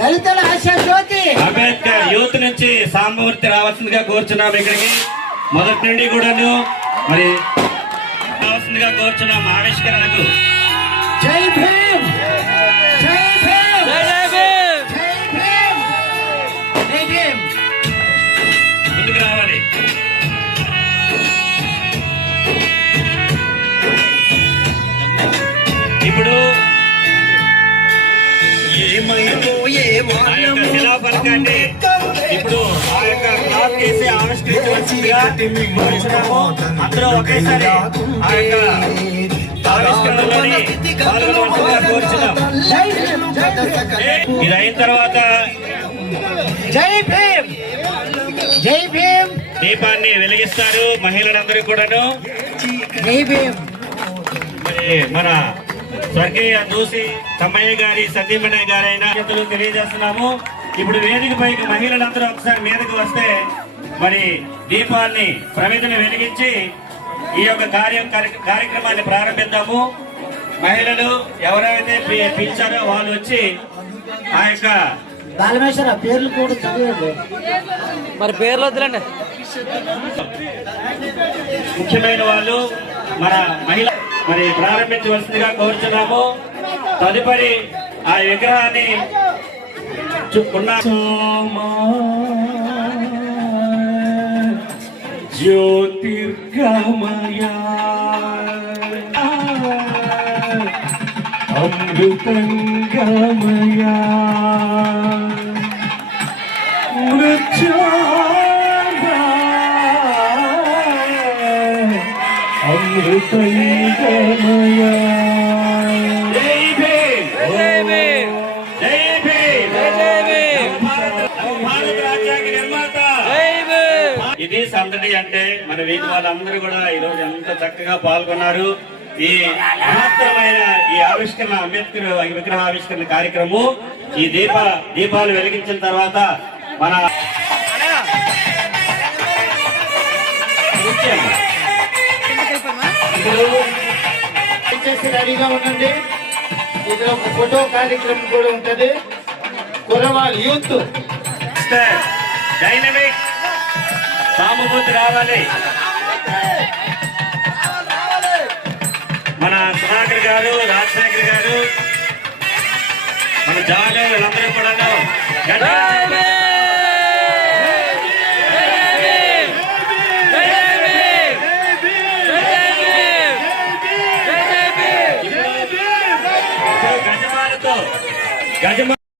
దళితుల ఆశా జ్యోతి అంబేద్కర్ యూత్ నుంచి సాంబమూర్తి రావాల్సిందిగా కోరుచున్నాం. ఇక్కడికి మొదటి నుండి కూడాను మరి రావాల్సిందిగా కోరుచున్నాం ఆవిష్కరణకు. జై భీమ్, జై భీమ్, జై భీమ్, జై భీమ్. ముందుకు రావాలి. ఇప్పుడు శిలాఫలకాన్ని ఇప్పుడు ఆ యొక్క క్లాత్ చేసి ఆవిష్కరించవలసిందిగా అందరూ ఒకేసారి ఆ యొక్క ఆవిష్కరణలోని పాల్గొనవలసిందిగా కోరుచున్నాం. ఇది అయిన తర్వాత జై భీమ్, జై భీమ్ దీపాన్ని వెలిగిస్తారు మహిళలందరూ కూడాను. జై భీమ్. మన స్వర్గీయ దూసి తమ్మయ్య గారి సతీమణి గారైన తెలియజేస్తున్నాము. ఇప్పుడు వేదిక పైకి మహిళలందరూ ఒకసారి మీదకి వస్తే మరి దీపాన్ని ప్రమిదను వెలిగించి ఈ యొక్క కార్యక్రమాన్ని ప్రారంభిద్దాము. మహిళలు ఎవరైతే పిలిచారో వాళ్ళు వచ్చి ఆ యొక్క బాలమేశ్వర పేర్లు కూడా చదివండి. మరి పేర్లు వద్దులండి. ముఖ్యమైన వాళ్ళు మన మహిళ మరి ప్రారంభించవలసిందిగా కోరుచున్నాము. తదుపరి ఆ విగ్రహాన్ని జ్యోతిర్గమయ అమృతంగమయ అమృతంగమయ. జై భీమ్, జై భీమ్, జై భీమ్, జై భీమ్, భారత రాజ్యాంగ నిర్మాత. జై భీమ్. ఇది సందడి అంటే మన వీధి వాళ్ళందరూ కూడా ఈ రోజు ఎంత చక్కగా పాల్గొన్నారు. ఈ మహత్తరమైన ఈ ఆవిష్కరణ అంబేద్కర్ విగ్రహ ఆవిష్కరణ కార్యక్రమం ఈ దీపాలు వెలిగించిన తర్వాత మన రెడీగా ఉండండి. ఇది ఒక ఫోటో కార్యక్రమం కూడా ఉంటది. కురవాలి యూత్ డైనమిక్ సాంబమూర్తి రావాలి. మన సుధాకర్ గారు, రాజశేఖర్ గారు, మన జాగర్ వీళ్ళందరూ కూడా